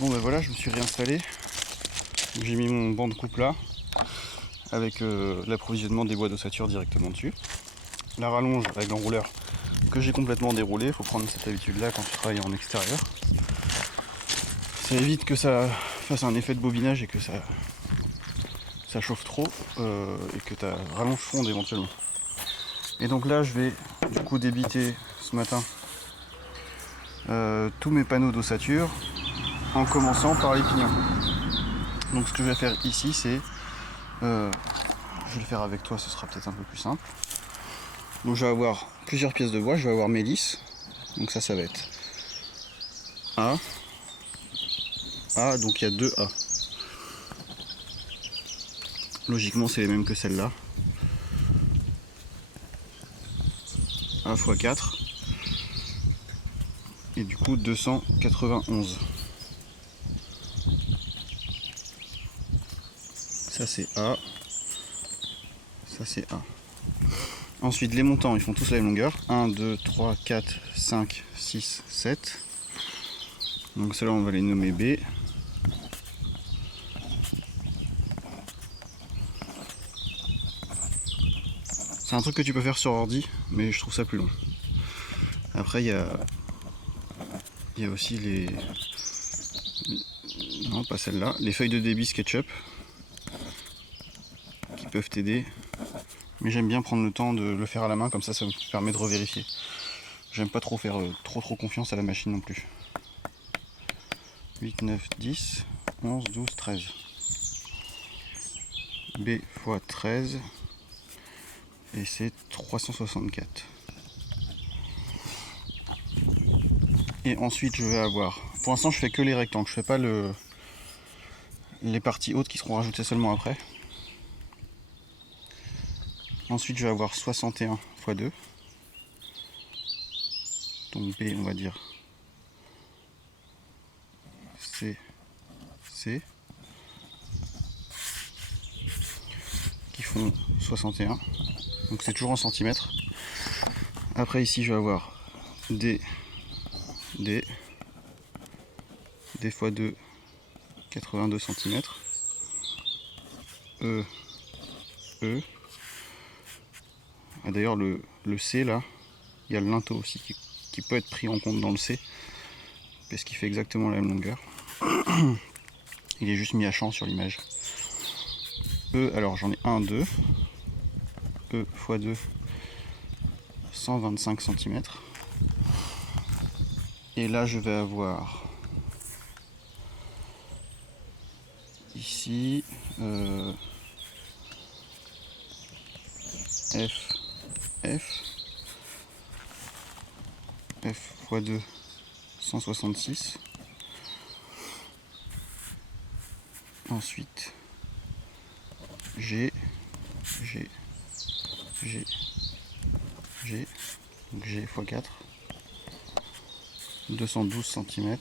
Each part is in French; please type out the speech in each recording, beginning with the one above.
Bon ben voilà, je me suis réinstallé. J'ai mis mon banc de coupe là, avec l'approvisionnement des bois d'ossature directement dessus. La rallonge avec l'enrouleur que j'ai complètement déroulé. Il faut prendre cette habitude là quand tu travailles en extérieur. Ça évite que ça fasse un effet de bobinage et que ça chauffe trop et que ta rallonge fonde éventuellement. Et donc là je vais du coup débiter ce matin tous mes panneaux d'ossature en commençant par les pignons. Donc ce que je vais faire ici c'est je vais le faire avec toi, ce sera peut-être un peu plus simple. Donc je vais avoir plusieurs pièces de bois, je vais avoir mes lisses. Donc ça va être A, donc il y a deux A. Logiquement c'est les mêmes que celle-là. A x 4. Et du coup 291. Ça c'est A. Ça c'est A. Ensuite les montants ils font tous la même longueur. 1, 2, 3, 4, 5, 6, 7. Donc ceux-là on va les nommer B. C'est un truc que tu peux faire sur ordi, mais je trouve ça plus long. Après il y a aussi les... Non, pas celle-là. Les feuilles de débit SketchUp qui peuvent t'aider. Mais j'aime bien prendre le temps de le faire à la main, comme ça me permet de revérifier. J'aime pas trop faire trop confiance à la machine non plus. 8, 9, 10, 11, 12, 13. B x 13. Et c'est 364. Et ensuite je vais avoir... Pour l'instant je fais que les rectangles, je fais pas les parties hautes qui seront rajoutées seulement après. Ensuite je vais avoir 61 x 2. Donc B on va dire C qui font 61. Donc c'est toujours en centimètres. Après ici je vais avoir D x 2 82 cm. E. Ah, d'ailleurs le C là, il y a le linteau aussi qui peut être pris en compte dans le C, parce qu'il fait exactement la même longueur. Il est juste mis à champ sur l'image. E, alors j'en ai 1, 2. E x 2, 125 cm. Et là je vais avoir ici F x 2, 166. Ensuite G, donc G x 4, 212 cm.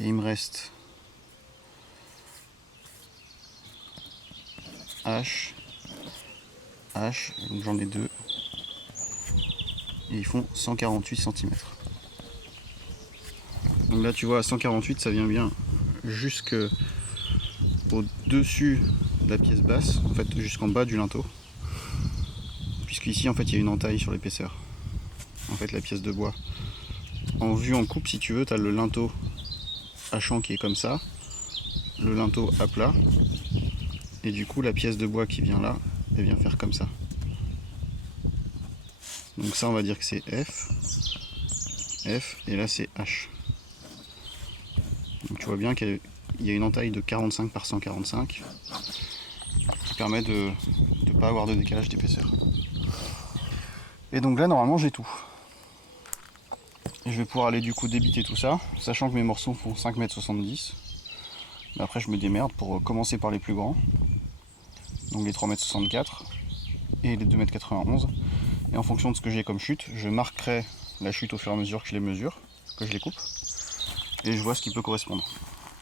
Et il me reste H, donc j'en ai deux. Et ils font 148 cm. Donc là tu vois à 148 ça vient bien jusque au-dessus de la pièce basse, en fait jusqu'en bas du linteau. Puisqu'ici en fait il y a une entaille sur l'épaisseur. En fait la pièce de bois. En vue en coupe si tu veux, tu as le linteau à champ qui est comme ça, le linteau à plat, et du coup la pièce de bois qui vient là, elle vient faire comme ça. Donc ça on va dire que c'est F, et là c'est H. Donc tu vois bien qu'il y a une entaille de 45 par 145 qui permet de ne pas avoir de décalage d'épaisseur. Et donc là normalement j'ai tout. Et je vais pouvoir aller du coup débiter tout ça, sachant que mes morceaux font 5,70 m. Mais après je me démerde pour commencer par les plus grands. Donc les 3,64 m et les 2,91 m. Et en fonction de ce que j'ai comme chute, je marquerai la chute au fur et à mesure que je les mesure, que je les coupe. Et je vois ce qui peut correspondre.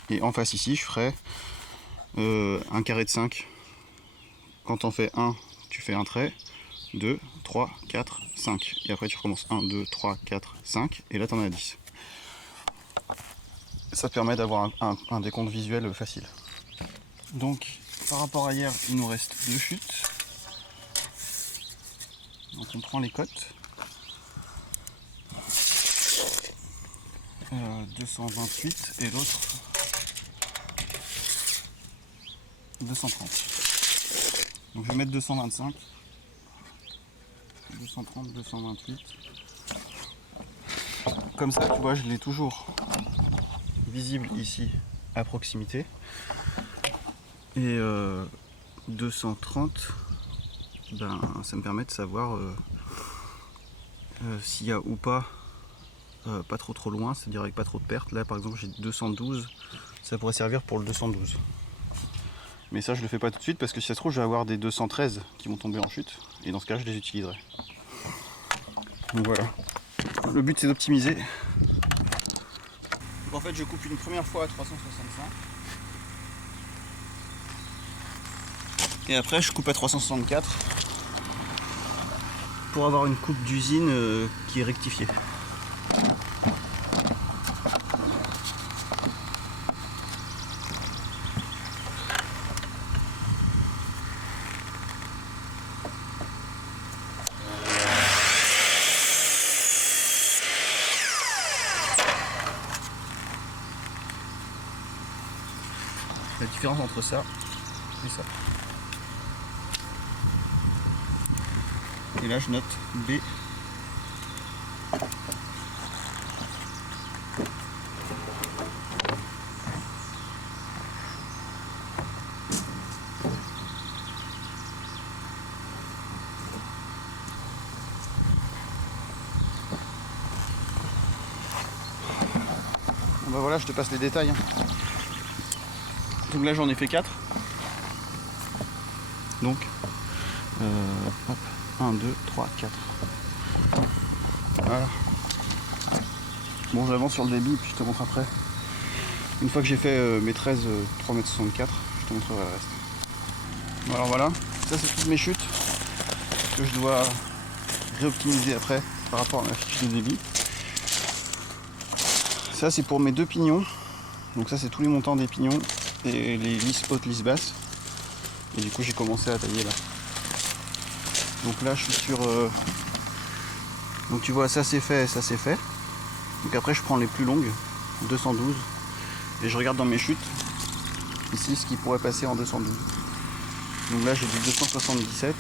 Et en face ici, je ferai un carré de 5. Quand t'en fais un, tu fais un trait. 2, 3, 4, 5. Et après tu recommences 1, 2, 3, 4, 5. Et là t'en as 10. Ça permet d'avoir un décompte visuel facile. Donc par rapport à hier, il nous reste 2 chutes. Donc on prend les cotes. 228 et l'autre 230. Donc je vais mettre 225, 230, 228. Comme ça, tu vois, je l'ai toujours visible ici à proximité. Et 230, ben, ça me permet de savoir s'il y a ou pas trop loin, c'est-à-dire avec pas trop de pertes. Là par exemple j'ai 212, ça pourrait servir pour le 212. Mais ça je le fais pas tout de suite parce que si ça se trouve je vais avoir des 213 qui vont tomber en chute et dans ce cas je les utiliserai. Donc voilà. Le but c'est d'optimiser. En fait je coupe une première fois à 365 et après je coupe à 364 pour avoir une coupe d'usine qui est rectifiée. La différence entre ça et ça. Et là je note B. Bon bah voilà, je te passe les détails. Donc là j'en ai fait 4. Donc hop, 1, 2, 3, 4. Voilà. Bon j'avance sur le débit puis je te montre après. Une fois que j'ai fait mes 13 3,64 m, je te montrerai le reste. Alors voilà, ça c'est toutes mes chutes que je dois réoptimiser après par rapport à ma fiche de débit. Ça c'est pour mes 2 pignons. Donc ça c'est tous les montants des pignons et les lisses hautes, lisses basses. Et du coup j'ai commencé à tailler là. Donc là je suis sur... Donc tu vois ça c'est fait, ça c'est fait. Donc après je prends les plus longues, 212. Et je regarde dans mes chutes, ici ce qui pourrait passer en 212. Donc là j'ai du 277.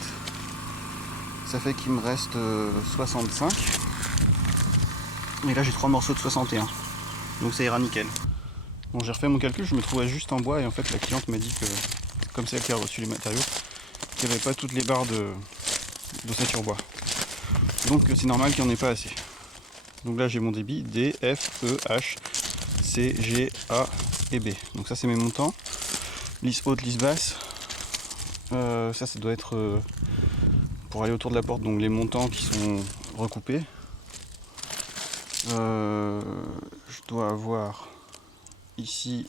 Ça fait qu'il me reste 65. Et là j'ai 3 morceaux de 61. Donc ça ira nickel. Bon j'ai refait mon calcul, je me trouvais juste en bois et en fait la cliente m'a dit que, comme c'est elle qui a reçu les matériaux, qu'il n'y avait pas toutes les barres d'ossature bois. Donc c'est normal qu'il n'y en ait pas assez. Donc là j'ai mon débit D, F, E, H, C, G, A et B. Donc ça c'est mes montants. Lisse haute, lisse basse. Ça doit être pour aller autour de la porte, donc les montants qui sont recoupés. Je dois avoir ici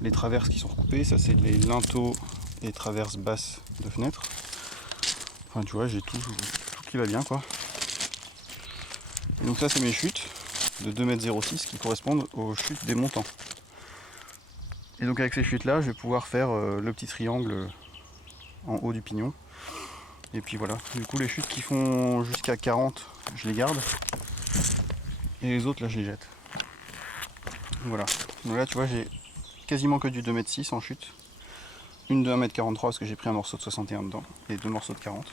les traverses qui sont recoupées, ça c'est les linteaux et traverses basses de fenêtre. Enfin tu vois j'ai tout qui va bien quoi. Et donc ça c'est mes chutes de 2,06 m qui correspondent aux chutes des montants. Et donc avec ces chutes là je vais pouvoir faire le petit triangle en haut du pignon. Et puis voilà, du coup les chutes qui font jusqu'à 40 je les garde. Et les autres là je les jette. Voilà, donc là tu vois j'ai quasiment que du 2,6 m en chute. Une de 1,43 m parce que j'ai pris un morceau de 61 dedans et 2 morceaux de 40.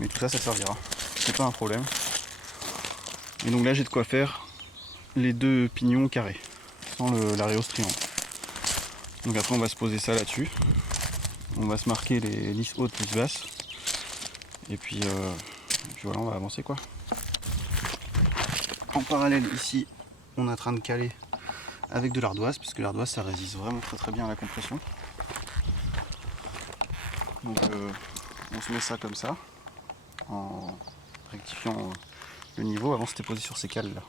Mais tout ça ça servira, c'est pas un problème. Et donc là j'ai de quoi faire les 2 pignons carrés, sans la rehausse triangle. Donc après on va se poser ça là-dessus. On va se marquer les lisses hautes, lisses basses. Et puis voilà, on va avancer quoi. En parallèle ici on est en train de caler avec de l'ardoise, puisque l'ardoise ça résiste vraiment très bien à la compression. Donc on se met ça comme ça, en rectifiant le niveau. Avant c'était posé sur ces cales là.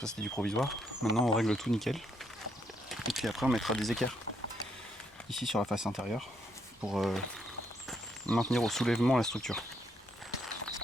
Ça c'était du provisoire. Maintenant on règle tout nickel. Et puis après on mettra des équerres ici sur la face intérieure pour maintenir au soulèvement la structure.